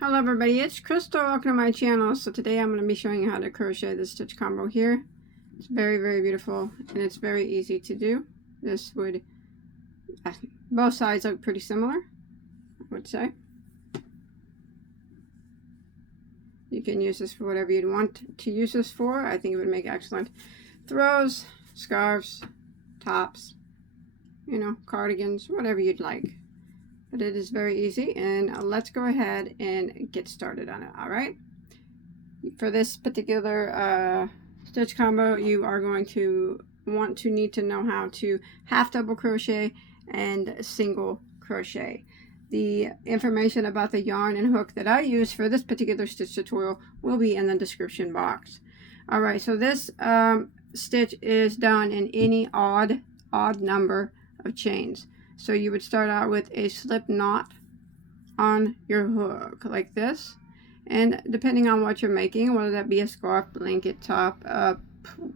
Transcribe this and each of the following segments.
Hello everybody, it's Crystal. Welcome to my channel. So today I'm going to be showing you how to crochet this stitch combo here. It's very beautiful and it's very easy to do. This would, both sides look pretty similar, I would say. You can use this for whatever you'd want to use this for. I think it would make excellent throws, scarves, tops, you know, cardigans, whatever you'd like. But it is very easy, and let's go ahead and get started on it. All right, for this particular stitch combo, you are going to need to know how to half double crochet and single crochet. The information about the yarn and hook that I use for this particular stitch tutorial will be in the description box. All right, so this stitch is done in any odd number of chains. So you would start out with a slip knot on your hook like this, and depending on what you're making, whether that be a scarf, blanket, top,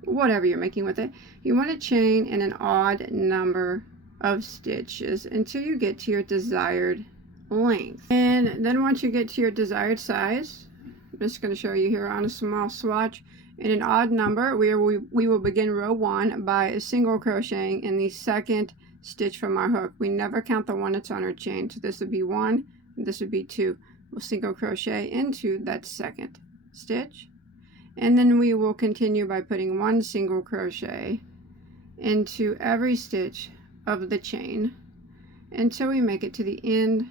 whatever you're making with it, you want to chain in an odd number of stitches until you get to your desired length. And then once you get to your desired size, I'm just going to show you here on a small swatch, in an odd number, we will begin row 1 by single crocheting in the second stitch from our hook. We never count the one that's on our chain, so this would be 1 and this would be 2. We'll single crochet into that second stitch, and then we will continue by putting 1 single crochet into every stitch of the chain until we make it to the end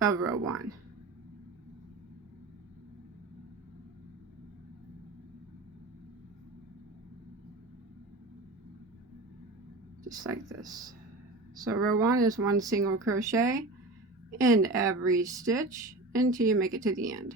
of row 1. Just like this. So row 1 is 1 single crochet in every stitch until you make it to the end.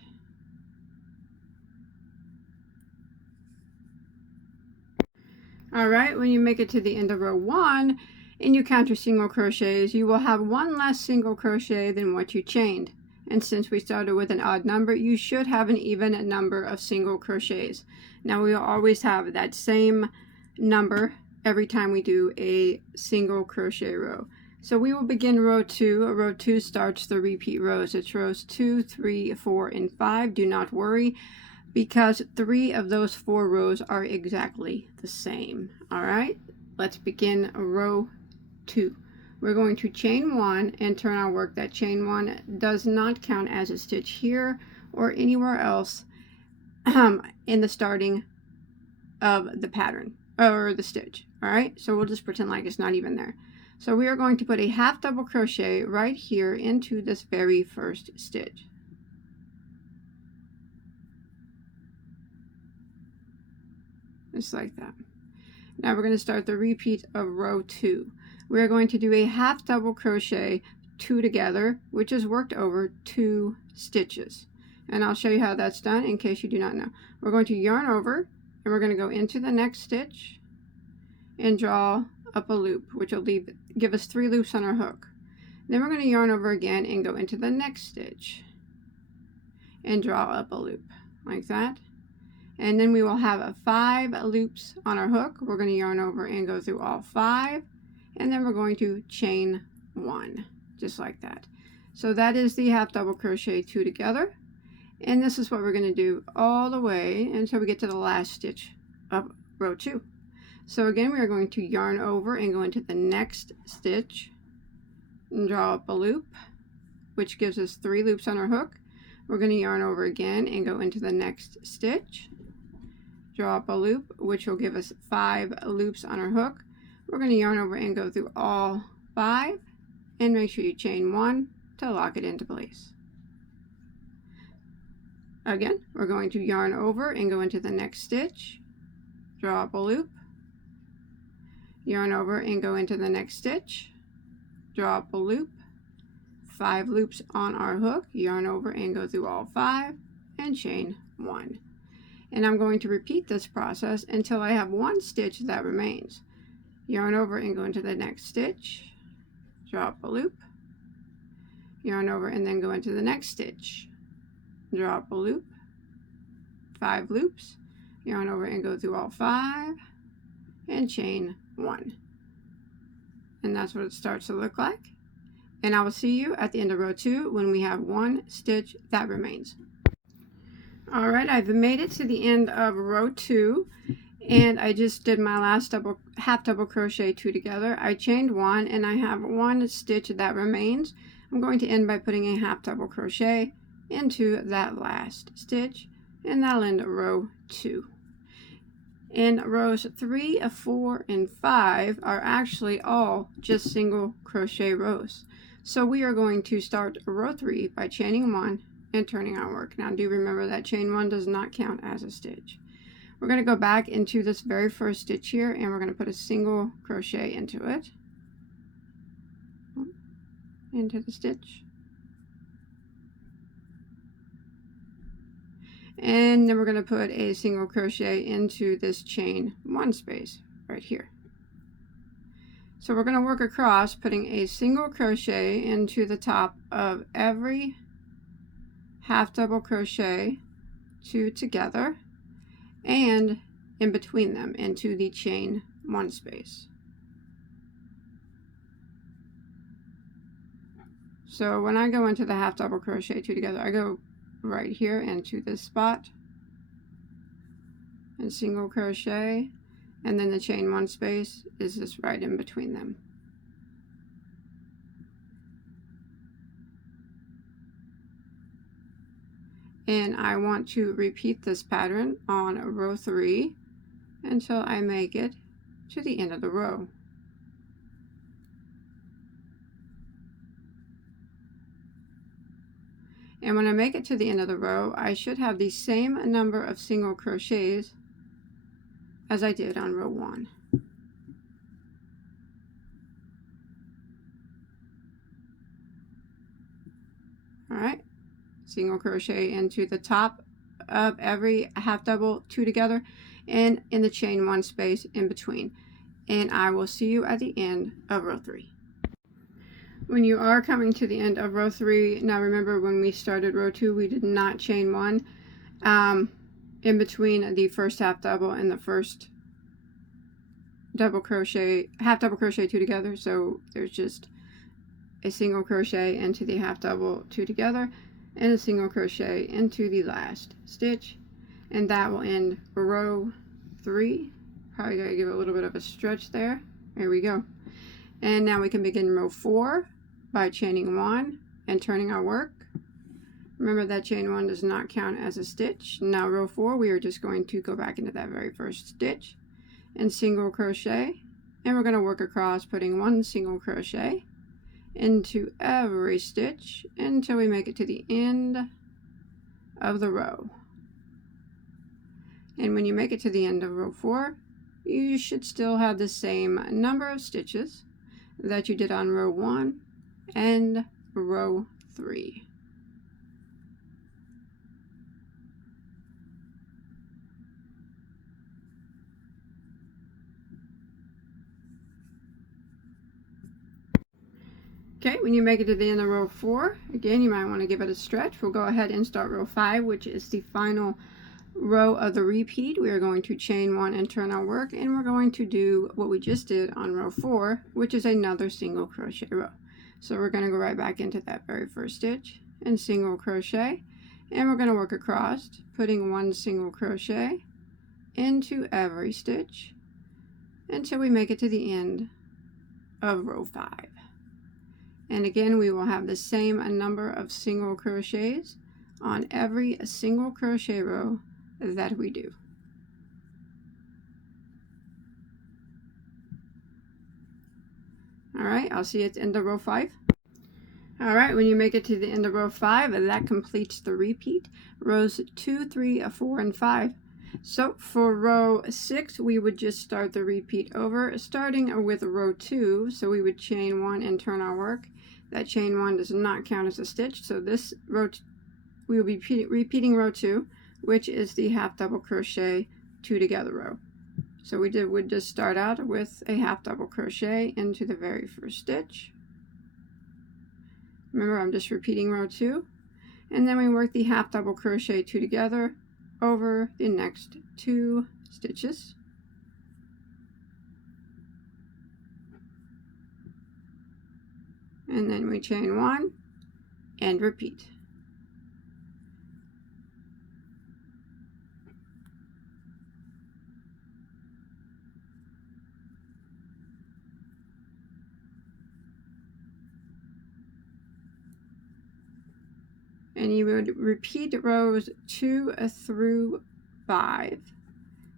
Alright, when you make it to the end of row 1 and you count your single crochets, you will have 1 less single crochet than what you chained. And since we started with an odd number, you should have an even number of single crochets. Now we will always have that same number every time we do a single crochet row. So we will begin row 2. Row 2 starts the repeat rows. It's rows 2, 3, 4, and 5. Do not worry, because 3 of those 4 rows are exactly the same. All right, let's begin row 2. We're going to chain 1 and turn our work. That chain 1 does not count as a stitch here or anywhere else in the starting of the pattern or the stitch. All right, so we'll just pretend like it's not even there. So we are going to put a half double crochet right here into this very first stitch. Just like that. Now we're going to start the repeat of row 2. We're going to do a half double crochet 2 together, which is worked over 2 stitches. And I'll show you how that's done in case you do not know. We're going to yarn over, and we're going to go into the next stitch and draw up a loop, which will give us 3 loops on our hook. Then we're going to yarn over again and go into the next stitch and draw up a loop like that. And then we will have 5 loops on our hook. We're going to yarn over and go through all 5, and then we're going to chain 1 just like that. So that is the half double crochet 2 together, and this is what we're going to do all the way until we get to the last stitch of row 2. So again, we are going to yarn over and go into the next stitch and draw up a loop, which gives us 3 loops on our hook. We're going to yarn over again and go into the next stitch, draw up a loop, which will give us 5 loops on our hook. We're going to yarn over and go through all 5, and make sure you chain 1 to lock it into place. Again, we're going to yarn over and go into the next stitch, draw up a loop, yarn over and go into the next stitch, draw up a loop, 5 loops on our hook, yarn over and go through all 5, and chain 1. And I'm going to repeat this process until I have 1 stitch that remains. Yarn over and go into the next stitch, draw up a loop, yarn over and then go into the next stitch, draw up a loop, 5 loops, yarn over and go through all 5, and chain 1. And that's what it starts to look like. and I will see you at the end of row 2 when we have 1 stitch that remains. Alright, I've made it to the end of row 2, and I just did my last half double crochet 2 together. I chained 1 and I have 1 stitch that remains. I'm going to end by putting a half double crochet into that last stitch, and that'll end row 2. And rows 3, 4, and 5 are actually all just single crochet rows. So we are going to start row 3 by chaining 1 and turning our work. Now do remember that chain 1 does not count as a stitch. We're going to go back into this very first stitch here, and we're going to put a single crochet into it, into the stitch, and then we're going to put a single crochet into this chain 1 space right here. So we're going to work across, putting a single crochet into the top of every half double crochet 2 together, and in between them into the chain 1 space. So when I go into the half double crochet 2 together, I go right here into this spot and single crochet, and then the chain 1 space is just right in between them. And I want to repeat this pattern on row 3 until I make it to the end of the row. And when I make it to the end of the row, I should have the same number of single crochets as I did on row 1. Alright, single crochet into the top of every half double 2 together and in the chain 1 space in between. And I will see you at the end of row 3. When you are coming to the end of row 3, now remember when we started row 2, we did not chain 1 in between the first half double and the first double crochet, half double crochet 2 together. So there's just a single crochet into the half double 2 together and a single crochet into the last stitch, and that will end row 3. Probably gotta give it a little bit of a stretch there. There we go. And now we can begin row 4 by chaining 1 and turning our work. Remember that chain 1 does not count as a stitch. Now row 4, we are just going to go back into that very first stitch and single crochet, and we're going to work across, putting 1 single crochet into every stitch until we make it to the end of the row. And when you make it to the end of row 4, you should still have the same number of stitches that you did on row 1 and row 3. Okay, when you make it to the end of row 4, again, you might want to give it a stretch. We'll go ahead and start row 5, which is the final row of the repeat. We are going to chain 1 and turn our work, and we're going to do what we just did on row 4, which is another single crochet row. So we're going to go right back into that very first stitch and single crochet, and we're going to work across, putting 1 single crochet into every stitch until we make it to the end of row 5. And again, we will have the same number of single crochets on every single crochet row that we do. Alright, I'll see you at the end of row 5. Alright, when you make it to the end of row 5, that completes the repeat. Rows 2, 3, 4, and 5. So for row 6, we would just start the repeat over, starting with row 2. So we would chain 1 and turn our work. That chain 1 does not count as a stitch, so this row we will be repeating row 2, which is the half double crochet 2 together row. So we would just start out with a half double crochet into the very first stitch. Remember, I'm just repeating row 2, and then we work the half double crochet 2 together over the next 2 stitches. and then we chain 1 and repeat. And you would repeat rows 2 through 5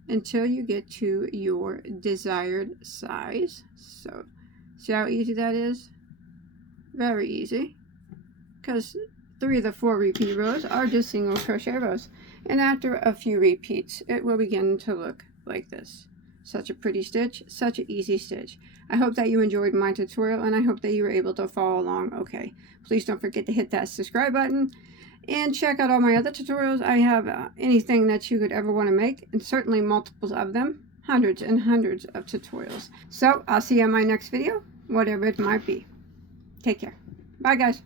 until you get to your desired size. So see how easy that is? Very easy, because 3 of the 4 repeat rows are just single crochet rows, and after a few repeats it will begin to look like this. Such a pretty stitch, such an easy stitch. I hope that you enjoyed my tutorial, and I hope that you were able to follow along okay. Please don't forget to hit that subscribe button and check out all my other tutorials. I have anything that you could ever want to make, and certainly multiples of them, hundreds and hundreds of tutorials. So I'll see you in my next video, whatever it might be. Take care. Bye guys.